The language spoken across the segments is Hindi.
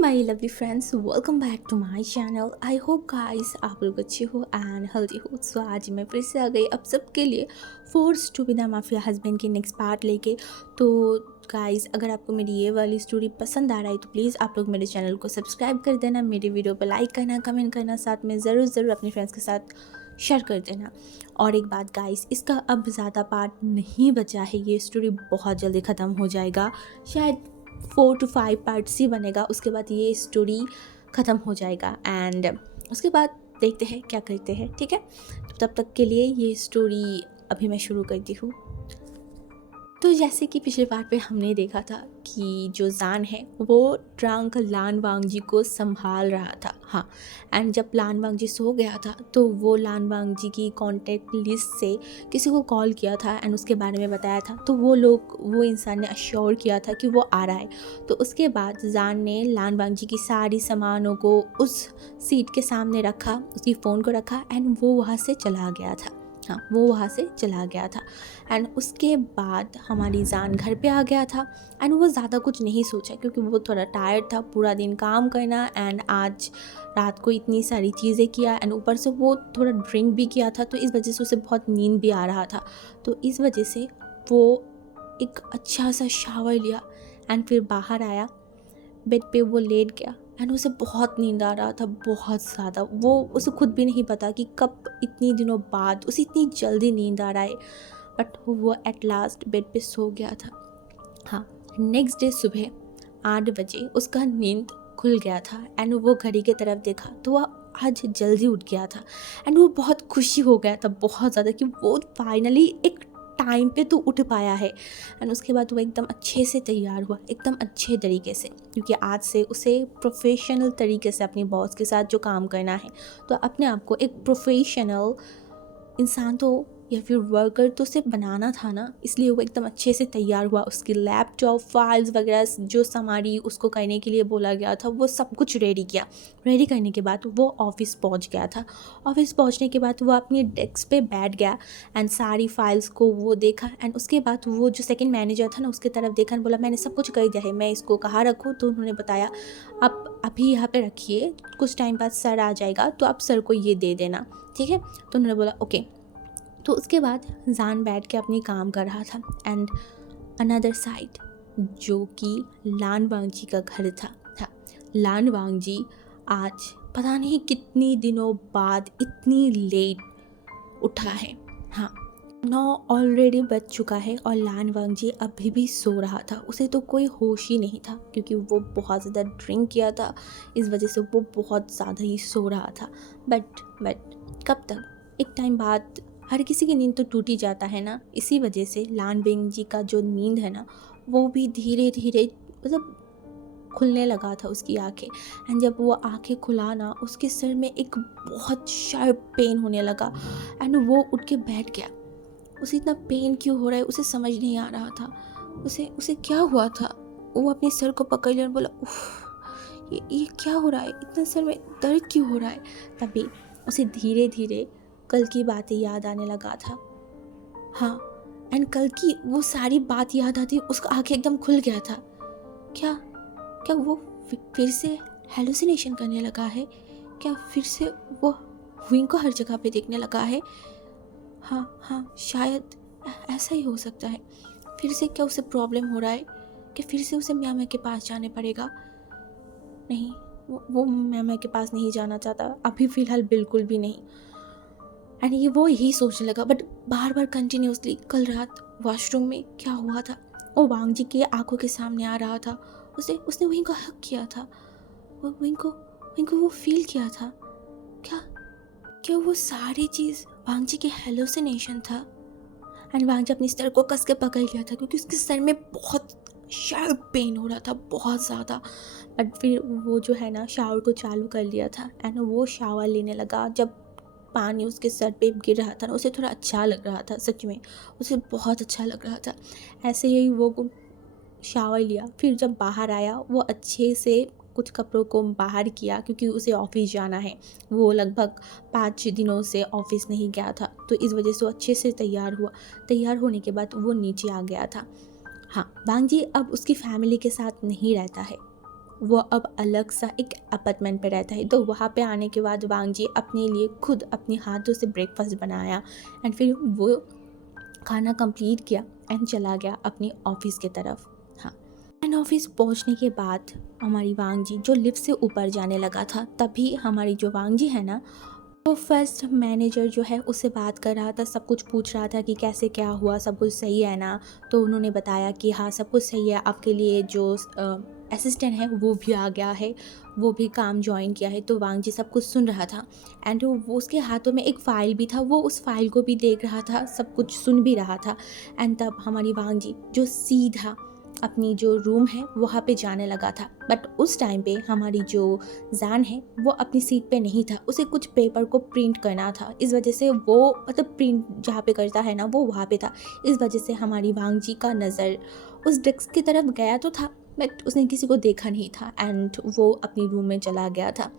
My lovely friends, welcome back to my channel. I hope guys आप लोग अच्छे हो एंड हेल्दी हो। सो आज मैं फिर से आ गई आप सबके लिए force to be the mafia husband की नेक्स्ट पार्ट लेके। तो गाइस अगर आपको मेरी ये वाली स्टोरी पसंद आ रहा है तो प्लीज़ आप लोग मेरे चैनल को सब्सक्राइब कर देना, मेरे वीडियो पर लाइक करना, कमेंट करना, साथ में ज़रूर अपने फ्रेंड्स के साथ शेयर कर देना। और एक बात गाइस, इसका अब ज़्यादा पार्ट नहीं बचा है, ये स्टोरी बहुत जल्दी ख़त्म हो जाएगा। शायद 4 to 5 पार्ट्स ही बनेगा, उसके बाद ये स्टोरी ख़त्म हो जाएगा एंड उसके बाद देखते हैं क्या करते हैं। ठीक है, तो तब तक के लिए ये स्टोरी अभी मैं शुरू करती हूँ। तो जैसे कि पिछले पार्ट पे हमने देखा था कि जो जान है वो ट्रंक लान वांगजी को संभाल रहा था। हाँ, एंड जब लान वांगजी सो गया था तो वो लान वांगजी की कॉन्टैक्ट लिस्ट से किसी को कॉल किया था एंड उसके बारे में बताया था। तो वो इंसान ने अश्योर किया था कि वो आ रहा है। तो उसके बाद जान ने लान वांगजी की सारी सामानों को उस सीट के सामने रखा, उसकी फ़ोन को रखा एंड वो वहाँ से चला गया था। हाँ, वो वहाँ से चला गया था एंड उसके बाद हमारी जान घर पे आ गया था एंड वो ज़्यादा कुछ नहीं सोचा क्योंकि वो थोड़ा टायर्ड था, पूरा दिन काम करना एंड आज रात को इतनी सारी चीज़ें किया एंड ऊपर से वो थोड़ा ड्रिंक भी किया था, तो इस वजह से उसे बहुत नींद भी आ रहा था। तो इस वजह से वो एक अच्छा सा शावर लिया एंड फिर बाहर आया, बेड पे वो लेट गया एंड उसे बहुत नींद आ रहा था, बहुत ज़्यादा। वो उसे खुद भी नहीं पता कि कब इतनी दिनों बाद उसे इतनी जल्दी नींद आ रहा है, बट वो एट लास्ट बेड पे सो गया था। हाँ, नेक्स्ट डे सुबह 8 बजे उसका नींद खुल गया था एंड वो घड़ी की तरफ देखा तो वह आज जल्दी उठ गया था एंड वो बहुत खुशी हो गया था, बहुत ज़्यादा, कि वो फाइनली एक टाइम पे तो उठ पाया है। एंड उसके बाद वो एकदम अच्छे से तैयार हुआ, एकदम अच्छे तरीके से, क्योंकि आज से उसे प्रोफेशनल तरीके से अपनी बॉस के साथ जो काम करना है, तो अपने आप को एक प्रोफेशनल इंसान तो या फिर वर्कर तो उसे बनाना था ना, इसलिए वो एकदम अच्छे से तैयार हुआ। उसकी लैपटॉप फाइल्स वगैरह जो सारी उसको करने के लिए बोला गया था वो सब कुछ रेडी किया। रेडी करने के बाद वो ऑफिस पहुंच गया था। ऑफिस पहुंचने के बाद वो अपनी डेस्क पे बैठ गया एंड सारी फाइल्स को वो देखा एंड उसके बाद वो जो सेकंड मैनेजर था ना उसकी तरफ देखा और बोला मैंने सब कुछ कर दिया है, मैं इसको कहाँ रखूँ। तो उन्होंने बताया आप अभी यहाँ पे रखिए, कुछ टाइम बाद सर आ जाएगा तो आप सर को ये दे देना, ठीक है। तो उन्होंने बोला ओके। तो उसके बाद जान बैठ के अपनी काम कर रहा था एंड अनदर साइड जो कि लान वांगजी का घर था। हाँ, लान वांगजी आज पता नहीं कितनी दिनों बाद इतनी लेट उठा है। हाँ, 9 ऑलरेडी बज चुका है और लान वांगजी अभी भी सो रहा था। उसे तो कोई होश ही नहीं था क्योंकि वो बहुत ज़्यादा ड्रिंक किया था, इस वजह से वो बहुत ज़्यादा ही सो रहा था। बट कब तक, एक टाइम बाद हर किसी की नींद तो टूट ही जाता है ना। इसी वजह से लान वांगजी का जो नींद है ना वो भी धीरे धीरे मतलब खुलने लगा था उसकी आंखें। एंड जब वो आंखें खुला ना उसके सर में एक बहुत शार्प पेन होने लगा एंड वो उठ के बैठ गया। उसे इतना पेन क्यों हो रहा है उसे समझ नहीं आ रहा था। उसे क्या हुआ था। वो अपने सर को पकड़ लिया और बोला उफ, ये क्या हो रहा है, इतना सर में दर्द क्यों हो रहा है। तभी उसे धीरे धीरे कल की बातें याद आने लगा था। हाँ, एंड कल की वो सारी बात याद आती, उसका आंखें एकदम खुल गया था। क्या क्या वो फिर से हेलुसिनेशन करने लगा है? क्या फिर से वो हुइंग को हर जगह पे देखने लगा है? हाँ, शायद ऐसा ही हो सकता है। फिर से क्या उसे प्रॉब्लम हो रहा है कि फिर से उसे म्यामा के पास जाने पड़ेगा? नहीं, वो म्यामा के पास नहीं जाना चाहता अभी फ़िलहाल, बिल्कुल भी नहीं। एंड ये वो यही सोचने लगा, बट बार बार कंटिन्यूसली कल रात वॉशरूम में क्या हुआ था वो वांगजी की आंखों के सामने आ रहा था। उसने वहीं को हक किया था, वहीं को वो फील किया था। क्या क्या वो सारी चीज़ वांगजी की हेलुसिनेशन था? एंड वांगजी अपने सर को कस के पकड़ लिया था क्योंकि उसके सर में बहुत शार्प पेन हो रहा था, बहुत ज़्यादा। बट फिर वो जो है ना शावर को चालू कर लिया था एंड वो शावर लेने लगा। जब पानी उसके सर पे गिर रहा था ना उसे थोड़ा अच्छा लग रहा था, सच में उसे बहुत अच्छा लग रहा था। ऐसे ही वो शावर लिया, फिर जब बाहर आया वो अच्छे से कुछ कपड़ों को बाहर किया क्योंकि उसे ऑफिस जाना है। वो लगभग 5 दिनों से ऑफिस नहीं गया था, तो इस वजह से वो अच्छे से तैयार हुआ। तैयार होने के बाद वो नीचे आ गया था। हाँ, वांगजी अब उसकी फैमिली के साथ नहीं रहता है। वो अब अलग सा एक अपार्टमेंट पे रहता है। तो वहाँ पे आने के बाद वांग जी अपने लिए खुद अपने हाथों से ब्रेकफास्ट बनाया एंड फिर वो खाना कंप्लीट किया एंड चला गया अपनी ऑफिस की तरफ। हाँ, एंड ऑफिस पहुँचने के बाद हमारी वांग जी जो लिफ्ट से ऊपर जाने लगा था, तभी हमारी जो वांग जी है ना, वो फर्स्ट मैनेजर जो है उससे बात कर रहा था, सब कुछ पूछ रहा था कि कैसे क्या हुआ, सब कुछ सही है ना। तो उन्होंने बताया कि हाँ सब कुछ सही है, आपके लिए जो असिस्टेंट है वो भी आ गया है, वो भी काम ज्वाइन किया है। तो वांग जी सब कुछ सुन रहा था एंड वो उसके हाथों में एक फ़ाइल भी था, वो उस फाइल को भी देख रहा था, सब कुछ सुन भी रहा था। एंड तब हमारी वांग जी जो सीधा अपनी जो रूम है वहाँ पे जाने लगा था। बट उस टाइम पे हमारी जो जान है वो अपनी सीट पे नहीं था, उसे कुछ पेपर को प्रिंट करना था। इस वजह से वो मतलब प्रिंट जहाँ पे करता है ना वो वहाँ पे था। इस वजह से हमारी वांग जी का नज़र उस डेस्क की तरफ गया तो था, बट उसने किसी को देखा नहीं था एंड वो अपनी रूम में चला गया था।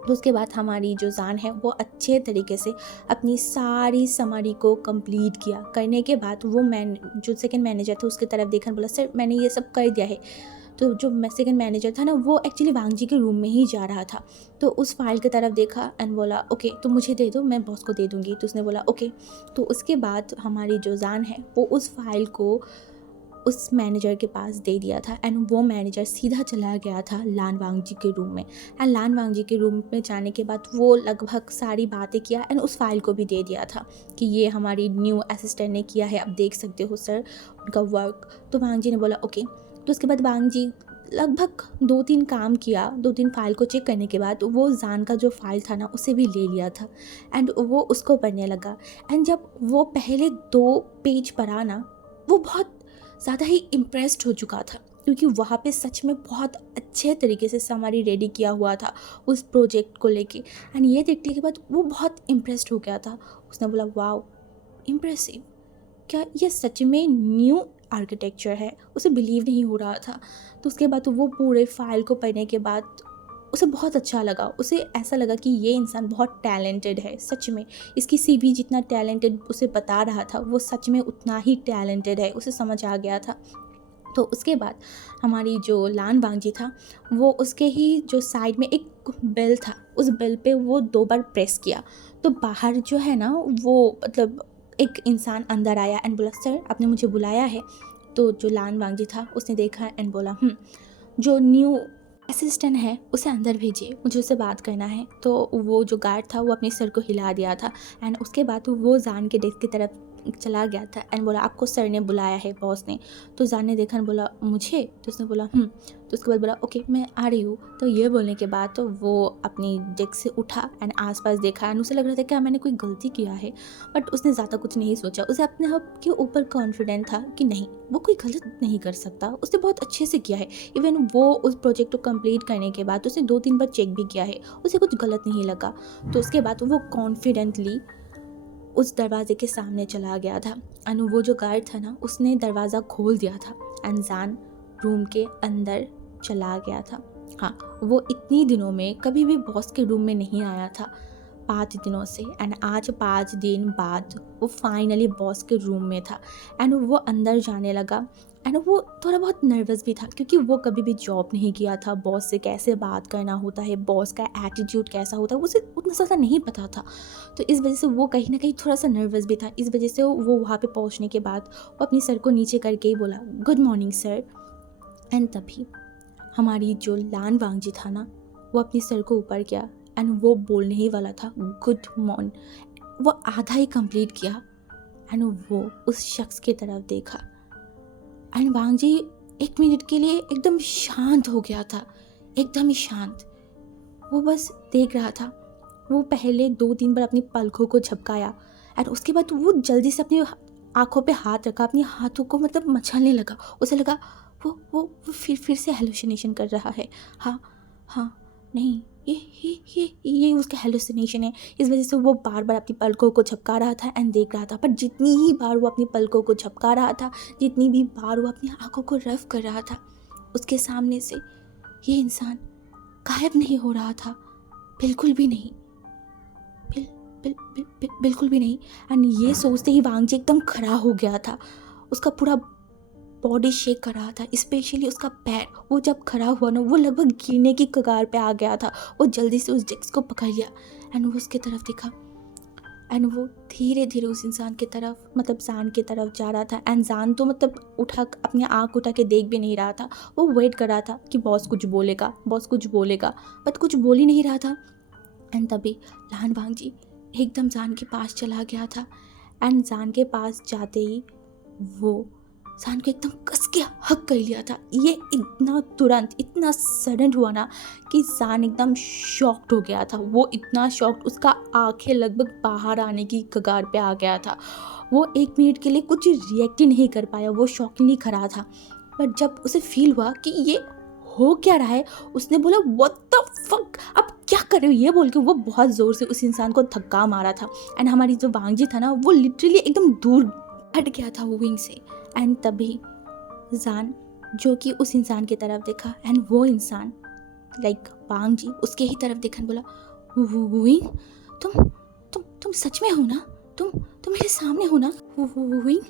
तो उसके बाद हमारी जो जान है वो अच्छे तरीके से अपनी सारी समरी को कंप्लीट किया। करने के बाद वो जो सेकंड मैनेजर था उसकी तरफ देखा, बोला सर मैंने ये सब कर दिया है। तो जो सेकंड मैनेजर था ना वो एक्चुअली वांग जी के रूम में ही जा रहा था। तो उस फाइल की तरफ देखा एंड बोला ओके तो मुझे दे दो, मैं बॉस को दे दूँगी। तो उसने बोला ओके। तो उसके बाद हमारी जो जान है वो उस फाइल को उस मैनेजर के पास दे दिया था एंड वो मैनेजर सीधा चला गया था लान वांग जी के रूम में। एंड लान वांग जी के रूम में जाने के बाद वो लगभग सारी बातें किया एंड उस फाइल को भी दे दिया था कि ये हमारी न्यू असिस्टेंट ने किया है, अब देख सकते हो सर उनका वर्क। तो वांग जी ने बोला ओके। तो उसके बाद वांग जी लगभग 2-3 काम किया, 2-3 फाइल को चेक करने के बाद वो जान का जो फाइल था ना उसे भी ले लिया था एंड वो उसको पढ़ने लगा। एंड जब वो पहले 2 पेज पढ़ा ना, वो बहुत ज़्यादा ही इम्प्रेस्ड हो चुका था, क्योंकि वहाँ पे सच में बहुत अच्छे तरीके से समरी रेडी किया हुआ था उस प्रोजेक्ट को लेके। एंड ये देखने के बाद वो बहुत इम्प्रेस्ड हो गया था। उसने बोला वाओ इम्प्रेसिव, क्या ये सच में न्यू आर्किटेक्चर है, उसे बिलीव नहीं हो रहा था। तो उसके बाद वो पूरे फाइल को पढ़ने के बाद उसे बहुत अच्छा लगा, उसे ऐसा लगा कि ये इंसान बहुत टैलेंटेड है सच में। इसकी सीवी जितना टैलेंटेड उसे बता रहा था वो सच में उतना ही टैलेंटेड है, उसे समझ आ गया था। तो उसके बाद हमारी जो लान वांग जी था वो उसके ही जो साइड में एक बेल था, उस बेल पे वो 2 बार प्रेस किया। तो बाहर जो है ना वो मतलब एक इंसान अंदर आया एंड बोला सर आपने मुझे बुलाया है। तो जो लान वांग जी था उसने देखा एंड बोला जो न्यू असिस्टेंट है उसे अंदर भेजिए, मुझे उससे बात करना है। तो वो जो गार्ड था वो अपने सर को हिला दिया था एंड उसके बाद वो जान के डेस्क की तरफ चला गया था एंड बोला आपको सर ने बुलाया है, बॉस ने। तो जान ने देखा बोला मुझे। तो उसने बोला तो उसके बाद बोला ओके मैं आ रही हूँ। तो ये बोलने के बाद तो वो अपनी डेस्क से उठा एंड आसपास देखा एंड उसे लग रहा था क्या मैंने कोई गलती किया है, बट उसने ज़्यादा कुछ नहीं सोचा। उसे अपने आप के ऊपर कॉन्फिडेंट था कि नहीं वो कोई गलत नहीं कर सकता, उसने बहुत अच्छे से किया है। इवन वो उस प्रोजेक्ट को कंप्लीट करने के बाद उसने 2-3 बार चेक भी किया है, उसे कुछ गलत नहीं लगा। तो उसके बाद वो कॉन्फिडेंटली उस दरवाजे के सामने चला गया था एंड वो जो गार्ड था ना उसने दरवाज़ा खोल दिया था एंड जान रूम के अंदर चला गया था। हाँ, वो इतनी दिनों में कभी भी बॉस के रूम में नहीं आया था, 5 दिनों से। एंड आज 5 दिन बाद वो फाइनली बॉस के रूम में था एंड वो अंदर जाने लगा एंड वो थोड़ा बहुत नर्वस भी था, क्योंकि वो कभी भी जॉब नहीं किया था, बॉस से कैसे बात करना होता है, बॉस का एटीट्यूड कैसा होता है उसे उतना ज़्यादा नहीं पता था। तो इस वजह से वो कहीं ना कहीं थोड़ा सा नर्वस भी था। इस वजह से वो वहाँ पे पहुँचने के बाद वो अपनी सर को नीचे करके ही बोला गुड मॉर्निंग सर। एंड तभी हमारी जो लान वांग जी था ना वो अपनी सर को ऊपर किया एंड वो बोलने ही वाला था गुड मॉर्निंग, वो आधा ही कंप्लीट किया एंड वो उस शख्स की तरफ देखा एंड वांग जी 1 मिनट के लिए एकदम शांत हो गया था, एकदम ही शांत। वो बस देख रहा था। वो पहले 2-3 बार अपनी पलकों को झपकाया एंड उसके बाद वो जल्दी से अपनी आंखों पे हाथ रखा, अपनी हाथों को मतलब मचलने लगा। उसे लगा वो फिर से हेलुसिनेशन कर रहा है। हाँ हाँ नहीं ये उसका हेलुसिनेशन है। इस वजह से वो बार बार अपनी पलकों को झपका रहा था एंड देख रहा था। पर जितनी ही बार वो अपनी पलकों को झपका रहा था, जितनी भी बार वो अपनी आंखों को रफ कर रहा था, उसके सामने से ये इंसान गायब नहीं हो रहा था, बिल्कुल भी नहीं, बिल्कुल भी नहीं। एंड ये सोचते ही वांग जी एकदम खड़ा हो गया था। उसका पूरा बॉडी शेक कर रहा था, स्पेशली उसका पैर। वो जब खड़ा हुआ ना, वो लगभग गिरने की कगार पे आ गया था। वो जल्दी से उस डेस्क को पकड़ लिया एंड वो उसके तरफ देखा एंड वो धीरे धीरे उस इंसान की तरफ, मतलब जान की तरफ जा रहा था। एंड जान तो मतलब अपनी आँख उठा के देख भी नहीं रहा था। वो वेट कर रहा था कि बॉस कुछ बोलेगा, बॉस कुछ बोलेगा, बट कुछ बोल ही नहीं रहा था। एंड तभी लहान वांगजी एकदम जान के पास चला गया था। एंड जान के पास जाते ही वो जान को एकदम कस के हक कर लिया था। ये इतना तुरंत, इतना सडन हुआ ना कि जान एकदम शॉक्ड हो गया था। वो इतना शॉक्ड, उसका आंखें लगभग बाहर आने की कगार पे आ गया था। वो 1 मिनट के लिए कुछ रिएक्ट ही नहीं कर पाया, वो शॉकिंगली खड़ा था। बट जब उसे फील हुआ कि ये हो क्या रहा है, उसने बोला व्हाट द फक, अब क्या कर रहे हो, ये बोल के वो बहुत ज़ोर से उस इंसान को धक्का मारा था। एंड हमारी जो वांगजी था ना, वो लिटरली एकदम दूर हट गया था वो विंग से। एंड तभी जान, जो कि उस इंसान की तरफ देखा, एंड वो इंसान लाइक वांगजी उसके ही तरफ देखा, बोला विंग, तुम सच में हो ना, तुम मेरे सामने हो ना विंग,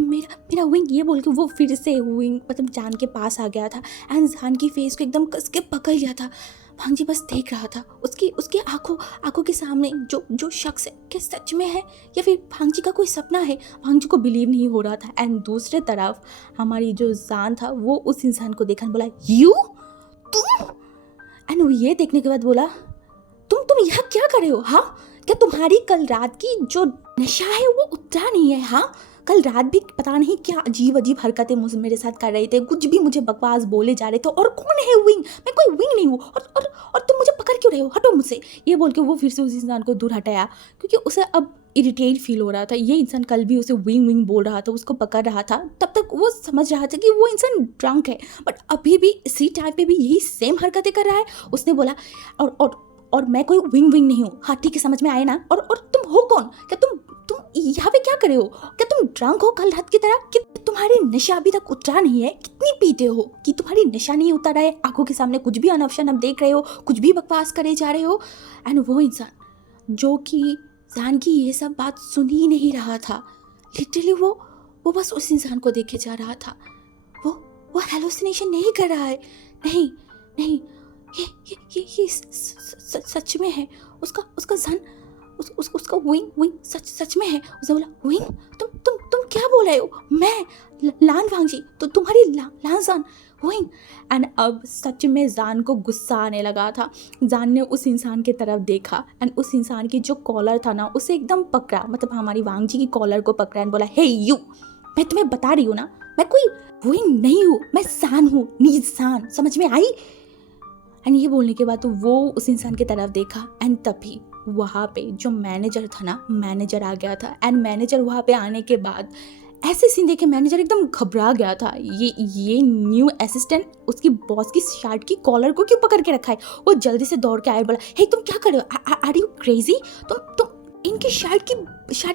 मेरा विंग, ये बोल के वो फिर से विंग मतलब जान के पास आ गया था। एंड जान की फेस को एकदम कस के पकड़ लिया था। भांजी बस देख रहा था उसकी आंखों के सामने जो शख्स है, क्या सच में है या फिर भांजी का कोई सपना है। भांजी को बिलीव नहीं हो रहा था। एंड दूसरे तरफ हमारी जो जान था, वो उस इंसान को देखा, बोला यू, तुम। एंड वो ये देखने के बाद बोला तुम यहाँ क्या कर रहे हो, हाँ, क्या तुम्हारी कल रात की जो नशा है वो उतरा नहीं है, हाँ, कल रात भी पता नहीं क्या अजीब अजीब हरकतें मेरे साथ कर रहे थे, कुछ भी मुझे बकवास बोले जा रहे थे। और कौन है विंग, मैं कोई विंग नहीं हूँ, और तुम मुझे पकड़ क्यों रहे हो, हटो मुझसे, ये बोल के वो फिर से उस इंसान को दूर हटाया, क्योंकि उसे अब इरिटेट फील हो रहा था। ये इंसान कल भी उसे विंग विंग बोल रहा था, उसको पकड़ रहा था, तब तक वो समझ रहा था कि वो इंसान ड्रंक है, बट अभी भी इसी टाइम पे भी यही सेम हरकतें कर रहा है। उसने बोला और मैं कोई विंग विंग नहीं हूँ, हाँ ठीक है, समझ में आए ना, और तुम हो कौन, क्या तुम यहाँ पे क्या कर रहे हो, क्या तुम ड्रंक हो कल रात की तरह, कि तुम्हारी नशा अभी तक उतरा नहीं है, कितनी पीते हो कि तुम्हारी नशा नहीं उतरा है, आंखों के सामने कुछ भी अनफशन देख रहे हो, कुछ भी बकवास करे जा रहे हो। एंड वो इंसान जो कि जान की ये सब बात सुन ही नहीं रहा था, लिटरली वो बस उस इंसान को देखे जा रहा था। वो हेलुसिनेशन नहीं कर रहा है, नहीं, ये सच में है, उसका जन, उसका विंग सच में है। उसने बोला विंग, तुम क्या बोल रहे हो, मैं लान वांगजी, तो तुम्हारी लान जान विंग। एंड अब सच में जान को गुस्सा आने लगा था। जान ने उस इंसान की तरफ देखा एंड उस इंसान की जो कॉलर था ना, उसे एकदम पकड़ा, मतलब हमारी वांगजी की कॉलर को पकड़ा एंड बोला हे यू, मैं तुम्हें बता रही हूँ ना, मैं कोई विंग नहीं हूँ, मैं सान हूँ, नीजान, समझ में आई। एंड ये बोलने के बाद तो वो उस इंसान की तरफ देखा एंड तभी वहाँ पे जो मैनेजर था ना, मैनेजर आ गया था। एंड मैनेजर वहाँ पे आने के बाद ऐसे सीन देखे मैनेजर एकदम घबरा गया था। ये न्यू असिस्टेंट उसकी बॉस की शर्ट की कॉलर को क्यों पकड़ के रखा है। वो जल्दी से दौड़ के आया, बोला हे तुम क्या कर रहे हो, आर यू क्रेजी, तुम इनकी शर्ट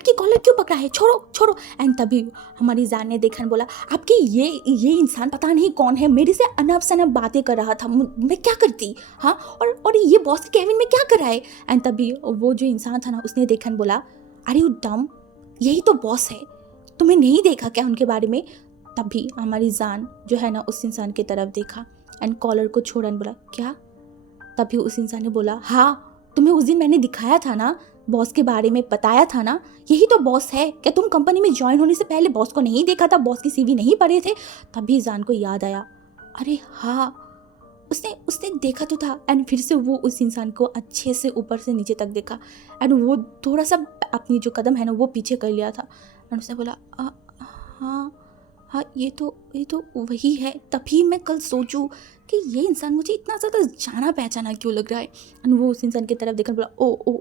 की कॉलर क्यों पकड़ा है, छोड़ो। एंड तभी हमारी जान ने देखा, बोला आपके ये इंसान पता नहीं कौन है, मेरे से अनब सनब बातें कर रहा था, मैं क्या करती, हाँ, और ये बॉस के केबिन में क्या कर रहा है। एंड तभी वो जो इंसान था ना, उसने देखा, बोला अरे यू डम, यही तो बॉस है, तुम्हें नहीं देखा क्या उनके बारे में। तभी हमारी जान जो है ना, उस इंसान की तरफ देखा एंड कॉलर को छोड़ा, बोला क्या। तभी उस इंसान ने बोला हाँ, तुम्हें उस दिन मैंने दिखाया था ना, बॉस के बारे में बताया था ना, यही तो बॉस है, क्या तुम कंपनी में ज्वाइन होने से पहले बॉस को नहीं देखा था, बॉस की सीवी नहीं पढ़े थे। तभी जान को याद आया, अरे हाँ, उसने देखा तो था। एंड फिर से वो उस इंसान को अच्छे से ऊपर से नीचे तक देखा एंड वो थोड़ा सा अपनी जो कदम है ना, वो पीछे कर लिया था एंड उसने बोला हाँ, ये तो वही है। तभी मैं कल सोचूं कि ये इंसान मुझे इतना ज़्यादा जाना पहचाना क्यों लग रहा है। एंड वो उस इंसान की तरफ देखकर बोला ओ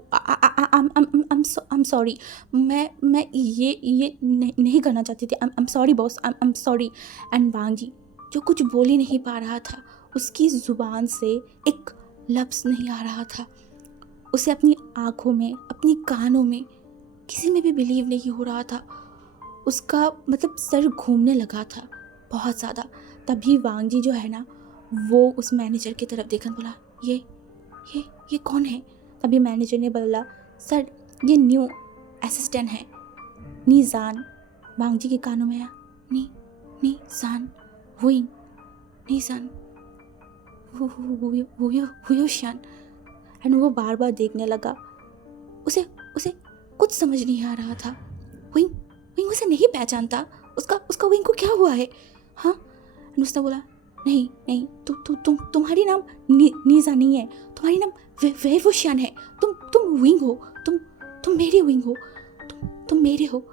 I'm सॉरी, मैं ये नहीं करना चाहती थी, I'm sorry boss, I'm sorry. And वांगजी जो कुछ बोल ही नहीं पा रहा था, उसकी ज़ुबान से एक लफ्ज़ नहीं आ रहा था, उसे अपनी आँखों में, अपनी कानों में, किसी में भी बिलीव नहीं हो रहा था। उसका मतलब सर घूमने लगा था बहुत ज़्यादा। तभी वांगजी जो है ना, वो उस मैनेजर की तरफ देखकर बोला ये कौन है। तभी मैनेजर ने बोला सर, ये न्यू असिस्टेंट है नीजान। वांगजी के कानों में आया नीसान हुई, नीसान हुयोशान। एंड वो बार बार देखने लगा। उसे उसे कुछ समझ नहीं आ रहा था। विंग विंग उसे नहीं पहचानता। उसका उसका विंग को क्या हुआ है? हाँ। एंड उसने बोला, नहीं नहीं, तुम्हारी नाम नीजा नहीं है, तुम्हारी नाम वेवुशियन है। तुम विंग हो, तुम मेरी विंग हो, तुम मेरे हो।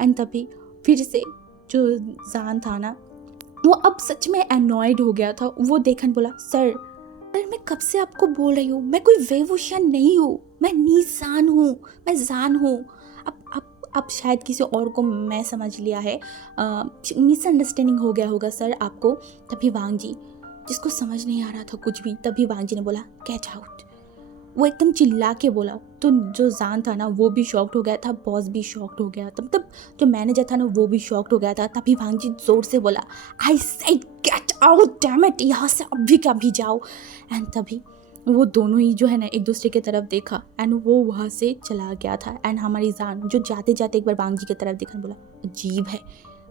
एंड तभी फिर से जो जान था ना, वो अब सच में एनॉयड हो गया था। वो देखन बोला, सर मैं कब से आपको बोल रही हूँ, मैं कोई वेवुशियन नहीं हूँ, मैं नीसान हूँ, मैं जान हूँ। अब शायद किसी और को मैं समझ लिया है, मिसअंडरस्टैंडिंग हो गया होगा सर आपको। तभी वांग जी, जिसको समझ नहीं आ रहा था कुछ भी, तभी वांग जी ने बोला, गेट आउट। वो एकदम चिल्ला के बोला। तो जो जान था ना, वो भी शॉक्ड हो गया था, बॉस भी शॉक्ड हो गया था, मतलब जो मैनेजर था ना, वो भी शॉक्ड हो गया था। तभी वांग जी जोर से बोला, I said get out, damn it, यहाँ से अभी का भी जाओ। एंड तभी वो दोनों ही जो है ना एक दूसरे की तरफ देखा एंड वो वहाँ से चला गया था। एंड हमारी जान जो जाते जाते एक बार वांग जी की तरफ देखा, बोला, अजीब है,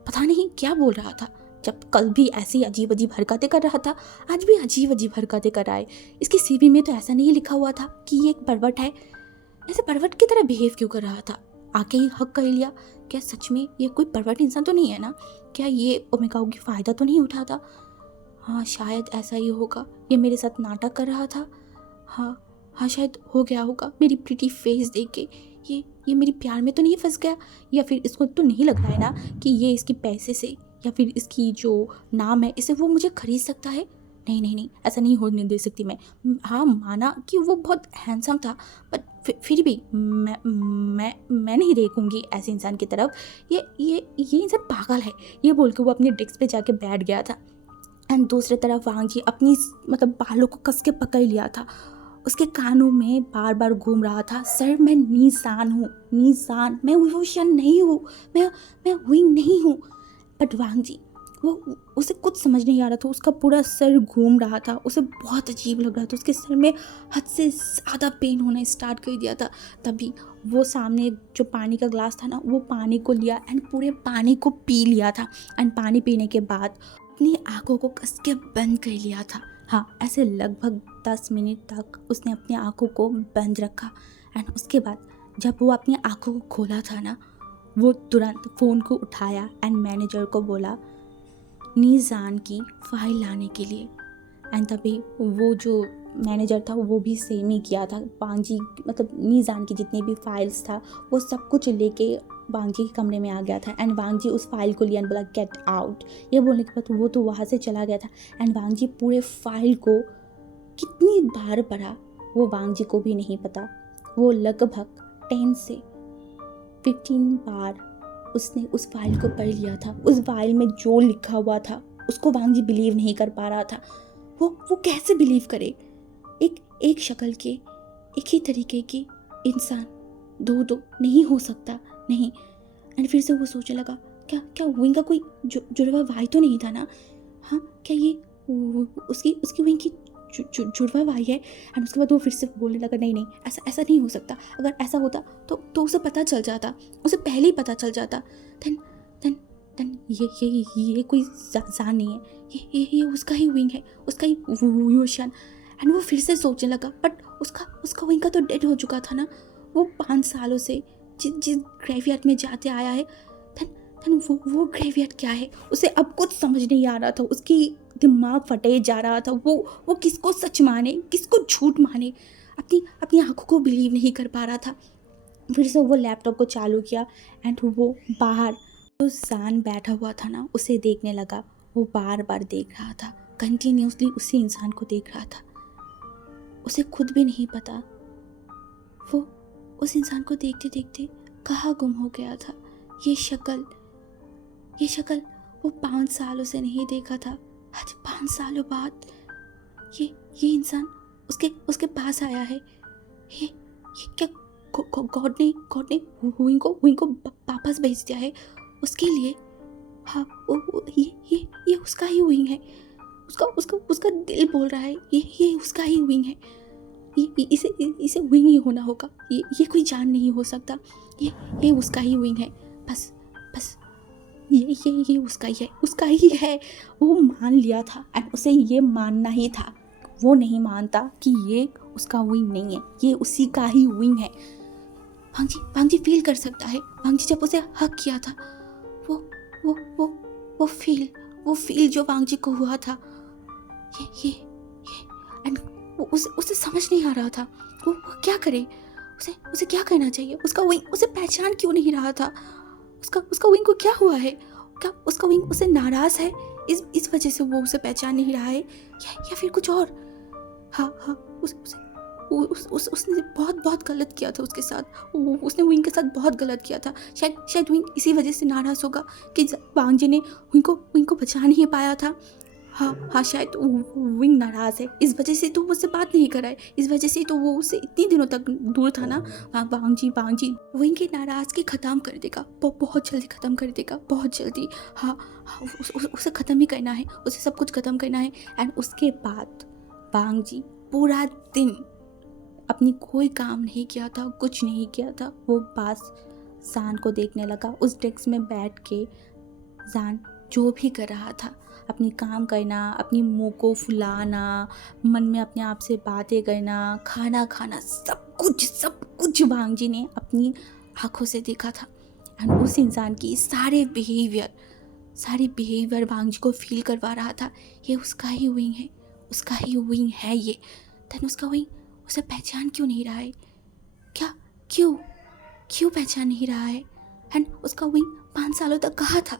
पता नहीं क्या बोल रहा था। जब कल भी ऐसी अजीब अजीब हरकतें कर रहा था, आज भी अजीब अजीब हरकतें कर रहा है। इसकी सीवी में तो ऐसा नहीं लिखा हुआ था कि ये एक परवट है, ऐसे परवट की तरह बिहेव क्यों कर रहा था? आके ही हक कह लिया। क्या सच में ये कोई परवट इंसान तो नहीं है ना? क्या ये ओमेगाओ की फ़ायदा तो नहीं उठाता? हाँ, शायद ऐसा ही होगा। ये मेरे साथ नाटक कर रहा था। हाँ, शायद हो गया होगा मेरी प्रिटी फेस देख के। ये मेरी प्यार में तो नहीं फंस गया? या फिर इसको तो नहीं लग रहा है ना कि ये इसके पैसे से या फिर इसकी जो नाम है, इसे वो मुझे खरीद सकता है? नहीं नहीं नहीं, ऐसा नहीं होने दे सकती मैं। हाँ, माना कि वो बहुत हैंडसम था, बट फिर भी मैं नहीं देखूंगी ऐसे इंसान की तरफ। ये इंसान पागल है, ये बोल के वो अपने डेस्क पे जाके बैठ गया था। एंड दूसरी तरफ वांग जी अपनी मतलब बालों को कस के पकड़ लिया था। उसके कानों में बार बार घूम रहा था, सर मैं नीसान हूँ, नीसान, मैं विभूषण नहीं हूँ, मैं विंग नहीं हूँ। बट वांग जी, वो उसे कुछ समझ नहीं आ रहा था। उसका पूरा सर घूम रहा था, उसे बहुत अजीब लग रहा था। उसके सर में हद से ज़्यादा पेन होना स्टार्ट कर दिया था। तभी वो सामने जो पानी का ग्लास था ना, वो पानी को लिया एंड पूरे पानी को पी लिया था। एंड पानी पीने के बाद अपनी आंखों को कस के बंद कर लिया था। हाँ, ऐसे लगभग 10 मिनट तक उसने अपनी आंखों को बंद रखा। एंड उसके बाद जब वो अपनी आंखों को खोला था ना, वो तुरंत फ़ोन को उठाया एंड मैनेजर को बोला नीजान की फ़ाइल लाने के लिए। एंड तभी वो जो मैनेजर था वो भी सेम ही किया था। बांजी मतलब नीजान की जितनी भी फाइल्स था वो सब कुछ लेके बांजी के कमरे में आ गया था। एंड बांजी उस फाइल को लिया एंड बोला गेट आउट। ये बोलने के बाद वो तो वहाँ से चला गया था। एंड बांजी पूरे फाइल को कितनी बार पढ़ा वो बांजी को भी नहीं पता। वो लगभग 10 से 15 बार उसने उस फाइल को पढ़ लिया था। उस फाइल में जो लिखा हुआ था उसको बांजी बिलीव नहीं कर पा रहा था। वो कैसे बिलीव करे? एक शक्ल के एक ही तरीके की इंसान दो नहीं हो सकता, नहीं। एंड फिर से वो सोचने लगा, क्या विंग का कोई जुड़वा भाई तो नहीं था ना? हाँ, क्या ये उसकी विंग की जुड़वा भाई है? एंड उसके बाद वो फिर से बोलने लगा, नहीं, ऐसा नहीं हो सकता। अगर ऐसा होता तो उसे पता चल जाता, उसे पहले ही पता चल जाता। देन ये कोई जान नहीं है, ये उसका ही विंग है, उसका ही वुयोशन। एंड वो फिर से सोचने लगा, बट उसका विंग का तो डेड हो चुका था ना। वो 5 सालों से जिस ग्रेवयार्ड में जाते आया है, देन वो ग्रेवयार्ड क्या है? उसे अब कुछ समझ नहीं आ रहा था। उसकी दिमाग फटे जा रहा था। वो किसको सच माने, किसको झूठ माने? अपनी आंखों को बिलीव नहीं कर पा रहा था। फिर से वो लैपटॉप को चालू किया एंड वो बाहर जो जान बैठा हुआ था ना, उसे देखने लगा। वो बार बार देख रहा था, कंटिन्यूसली उसी इंसान को देख रहा था। उसे खुद भी नहीं पता वो उस इंसान को देखते देखते कहाँ गुम हो गया था। ये शक्ल वो 5 सालों से नहीं देखा था। आज 5 सालों बाद ये इंसान उसके पास आया है। ये क्या गॉड ने विंग को वापस भेज दिया है उसके लिए? हाँ, ये उसका ही विंग है। उसका दिल बोल रहा है ये उसका ही विंग है। इसे विंग ही होना होगा। ये कोई जान नहीं हो सकता। ये उसका ही विंग है। बस ये उसका ही है। वो मान लिया था एंड उसे ये मानना ही था। वो नहीं मानता कि ये उसका विंग नहीं है, ये उसी का ही विंग है। वांगजी फील कर सकता है। वांगजी जब उसे हक किया था, वो वो वो वो फील जो वांगजी को हुआ था, ये एंड वो उसे समझ नहीं आ रहा था वो क्या करे। उसे क्या करना चाहिए। उसका विंग उसे पहचान क्यों नहीं रहा था। उसका विंग को क्या हुआ है। क्या उसका विंग उसे नाराज है, इस वजह से वो उसे पहचान नहीं रहा है, या फिर कुछ और। हाँ हाँ, उसने बहुत गलत किया था उसके साथ। उसने विंग के साथ बहुत गलत किया था। शायद विंग इसी वजह से नाराज होगा कि वांगजी ने विंग को बचा नहीं पाया था। हाँ, शायद विंग नाराज है, इस वजह से तो वो उससे बात नहीं कर रहा है, इस वजह से तो वो उससे इतनी दिनों तक दूर था ना। वांगजी विंग के नाराजगी खत्म कर देगा, बहुत जल्दी खत्म कर देगा, बहुत जल्दी। हाँ, उसे ख़त्म ही करना है, उसे सब कुछ ख़त्म करना है। एंड उसके बाद वांगजी पूरा दिन अपनी कोई काम नहीं किया था, कुछ नहीं किया था। वो पास जान को देखने लगा। उस डेस्क में बैठ के जान जो भी कर रहा था, अपनी काम करना, अपनी मुंह को फुलाना, मन में अपने आप से बातें करना, खाना खाना, सब कुछ वांगजी ने अपनी आंखों से देखा था। एंड उस इंसान की सारे बिहेवियर वांगजी को फील करवा रहा था। ये उसका ही विंग है, उसका ही विंग है ये। देन उसका विंग उसे पहचान क्यों नहीं रहा है। क्या क्यों पहचान नहीं रहा है। एंड उसका विंग 5 सालों तक कहाँ था।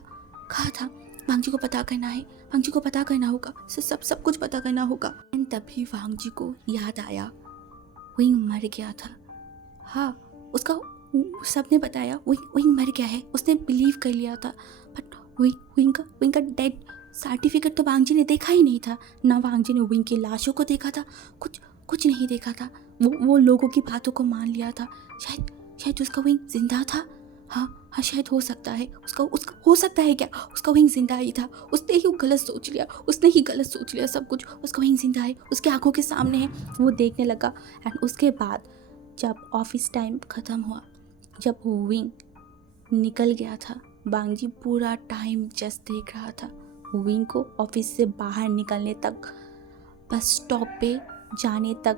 वांगजी को पता करना है, वांगजी को पता करना होगा, सब कुछ पता करना होगा। एंड तभी वांगजी को याद आया विंग मर गया था। हाँ, उसका सबने बताया विंग मर गया है, उसने बिलीव कर लिया था। बट विंग का डेड सर्टिफिकेट तो वांगजी ने देखा ही नहीं था ना। वांगजी ने विंग की लाशों को देखा था, कुछ नहीं देखा था। वो लोगों की बातों को मान लिया था। शायद उसका विंग जिंदा था। हाँ, शायद हो सकता है उसका हो सकता है क्या, उसका विंग जिंदा ही था। उसने ही गलत सोच लिया सब कुछ। उसका विंग जिंदा है, उसकी आंखों के सामने है। वो देखने लगा। एंड उसके बाद जब ऑफिस टाइम ख़त्म हुआ, जब विंग निकल गया था, वांगजी पूरा टाइम जस्ट देख रहा था विंग को ऑफिस से बाहर निकलने तक, बस स्टॉप पे जाने तक,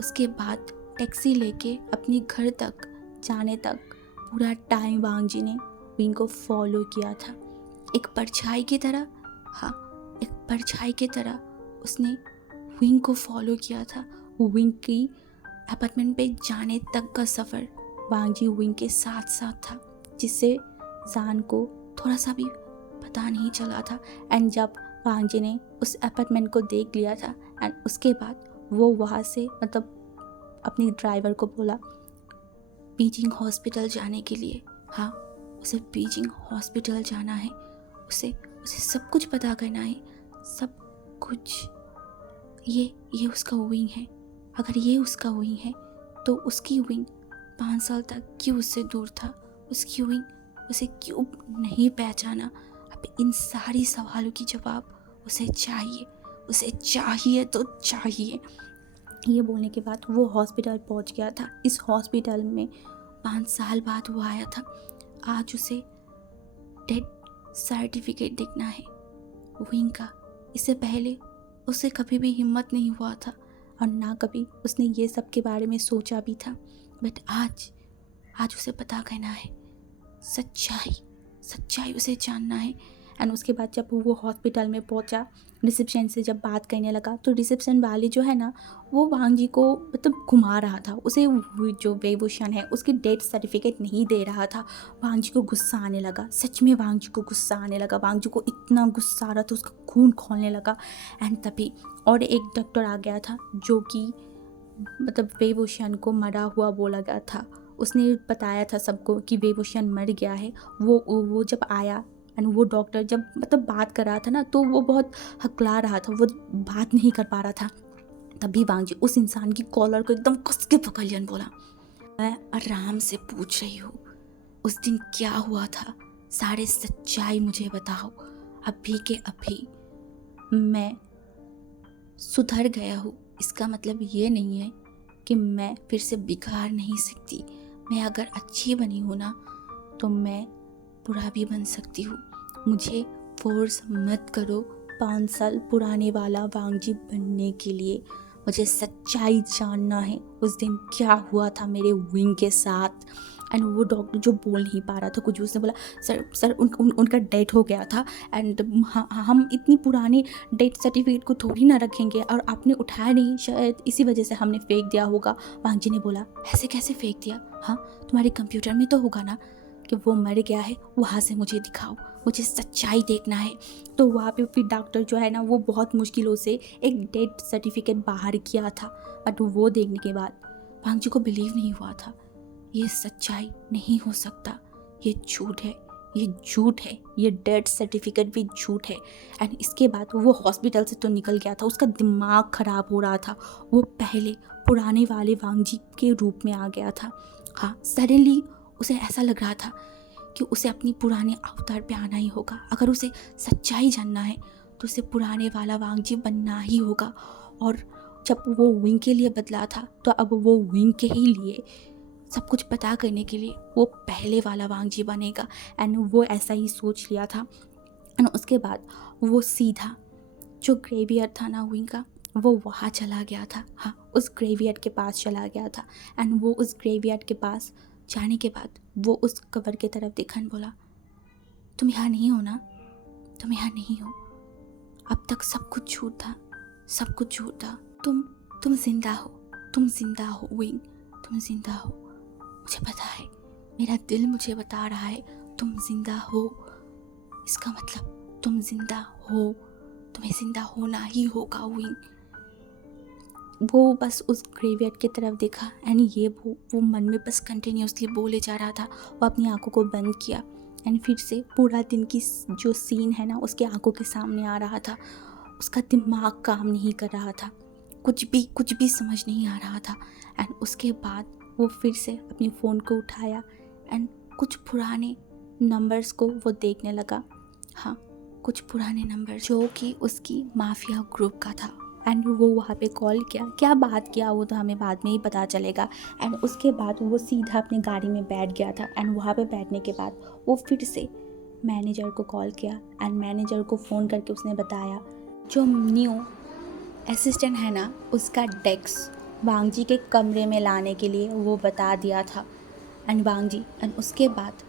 उसके बाद टैक्सी लेके अपने घर तक जाने तक पूरा टाइम वांगजी ने विंग को फॉलो किया था। एक परछाई की तरह, हाँ, एक परछाई की तरह उसने विंग को फॉलो किया था। विंग की अपार्टमेंट पे जाने तक का सफ़र वांगजी विंग के साथ साथ था, जिससे जान को थोड़ा सा भी पता नहीं चला था। एंड जब वांगजी ने उस अपार्टमेंट को देख लिया था एंड उसके बाद वो वहाँ से अपनी ड्राइवर को बोला बीजिंग हॉस्पिटल जाने के लिए। हाँ, उसे बीजिंग हॉस्पिटल जाना है, उसे सब कुछ पता करना है, सब कुछ। ये उसका विंग है। अगर ये उसका विंग है तो उसकी विंग 5 साल तक क्यों उससे दूर था। उसकी विंग उसे क्यों नहीं पहचाना। अब इन सारी सवालों की जवाब उसे चाहिए तो चाहिए। ये बोलने के बाद वो हॉस्पिटल पहुंच गया था। इस हॉस्पिटल में 5 साल बाद वो आया था। आज उसे डेड सर्टिफिकेट देखना है विंग का। इससे पहले उसे कभी भी हिम्मत नहीं हुआ था और ना कभी उसने ये सब के बारे में सोचा भी था। बट आज उसे पता करना है, सच्चाई उसे जानना है। एंड उसके बाद जब वो हॉस्पिटल में पहुंचा, रिसेप्शन से जब बात करने लगा तो रिसेप्शन वाली जो है ना, वो वांगजी को घुमा रहा था। उसे जो वेबूशन है उसकी डेथ सर्टिफिकेट नहीं दे रहा था। वांगजी को गुस्सा आने लगा, सच में वांगजी को गुस्सा आने लगा। वांगजी को इतना गुस्सा आ रहा था, उसका खून खौलने लगा। एंड तभी और एक डॉक्टर आ गया था जो कि वेबूशन को मरा हुआ बोला गया था। उसने बताया था सबको कि वेबूशन मर गया है। वो जब आया एंड वो डॉक्टर जब बात कर रहा था ना, तो वो बहुत हकला रहा था, वो बात नहीं कर पा रहा था। तभी वांगजी उस इंसान की कॉलर को एकदम कस के पकड़ लिया, बोला मैं आराम से पूछ रही हूँ उस दिन क्या हुआ था, सारे सच्चाई मुझे बताओ। अभी के अभी मैं सुधर गया हूँ, इसका मतलब ये नहीं है कि मैं फिर से बिगाड़ नहीं सकती। मैं अगर अच्छी बनी हूँ ना, तो मैं बुरा भी बन सकती हूँ। मुझे फोर्स मत करो 5 साल पुराने वाला वांगजी बनने के लिए। मुझे सच्चाई जानना है, उस दिन क्या हुआ था मेरे विंग के साथ। एंड वो डॉक्टर जो बोल नहीं पा रहा था कुछ, उसने बोला सर उनका डेथ हो गया था एंड हम इतनी पुरानी डेथ सर्टिफिकेट को थोड़ी ना रखेंगे, और आपने उठाया नहीं, शायद इसी वजह से हमने फेंक दिया होगा। वांगजी ने बोला ऐसे कैसे फेंक दिया? हाँ, तुम्हारे कंप्यूटर में तो होगा ना कि वो मर गया है, वहाँ से मुझे दिखाओ, मुझे सच्चाई देखना है। तो वहाँ पे फिर डॉक्टर जो है ना वो बहुत मुश्किलों से एक डेथ सर्टिफिकेट बाहर किया था, बट वो देखने के बाद वांगजी को बिलीव नहीं हुआ था। ये सच्चाई नहीं हो सकता, ये झूठ है, ये झूठ है, ये डेथ सर्टिफिकेट भी झूठ है। एंड इसके बाद वो हॉस्पिटल से तो निकल गया था, उसका दिमाग ख़राब हो रहा था, वो पहले पुराने वाले वांगजी के रूप में आ गया था। हाँ, सडनली उसे ऐसा लग रहा था कि उसे अपनी पुराने अवतार पे आना ही होगा। अगर उसे सच्चाई जानना है तो उसे पुराने वाला वांगजी बनना ही होगा। और जब वो विंग के लिए बदला था तो अब वो विंग के ही लिए सब कुछ पता करने के लिए वो पहले वाला वांगजी बनेगा। एंड वो ऐसा ही सोच लिया था। एंड उसके बाद वो सीधा जो ग्रेवियर था ना विंग का, वो वहाँ चला गया था। हाँ, उस ग्रेवियर के पास चला गया था। एंड वो उस ग्रेवियर के पास जाने के बाद वो उस कबर की तरफ देखा और बोला, तुम यहाँ नहीं हो ना, तुम यहाँ नहीं हो, अब तक सब कुछ झूठ था, सब कुछ झूठ था। तुम जिंदा हो, तुम जिंदा हो विंग, तुम जिंदा हो। मुझे पता है, मेरा दिल मुझे बता रहा है तुम जिंदा हो। इसका मतलब तुम जिंदा हो, तुम्हें जिंदा होना ही होगा विंग। वो बस उस ग्रेवयार्ड की तरफ देखा एंड ये वो मन में बस कंटिन्यूसली बोले जा रहा था। वो अपनी आंखों को बंद किया एंड फिर से पूरा दिन की जो सीन है ना उसके आंखों के सामने आ रहा था। उसका दिमाग काम नहीं कर रहा था, कुछ भी समझ नहीं आ रहा था। एंड उसके बाद वो फिर से अपनी फ़ोन को उठाया एंड कुछ पुराने नंबर्स को वो देखने लगा। हाँ, कुछ पुराने नंबर जो कि उसकी माफिया ग्रुप का था। एंड वो वहाँ पे कॉल किया, क्या बात किया वो तो हमें बाद में ही पता चलेगा। एंड उसके बाद वो सीधा अपनी गाड़ी में बैठ गया था। एंड वहाँ पे बैठने के बाद वो फिर से मैनेजर को कॉल किया एंड मैनेजर को फ़ोन करके उसने बताया जो न्यू असिस्टेंट है ना उसका डेस्क वांगजी के कमरे में लाने के लिए वो बता दिया था। एंड वांगजी एंड उसके बाद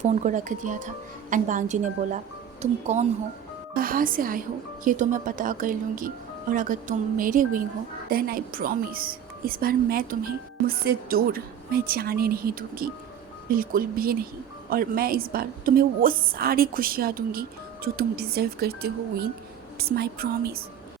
फ़ोन को रख दिया था। एंड वांगजी ने बोला, तुम कौन हो, कहाँ से आए हो, ये तो मैं पता कर लूँगी, और अगर तुम मेरे विंग हो देन आई प्रॉमिस इस बार मैं तुम्हें मुझसे दूर मैं जाने नहीं दूँगी, बिल्कुल भी नहीं। और मैं इस बार तुम्हें वो सारी खुशियाँ दूँगी जो तुम डिज़र्व करते हो विंग, इट्स माई प्रॉमिस।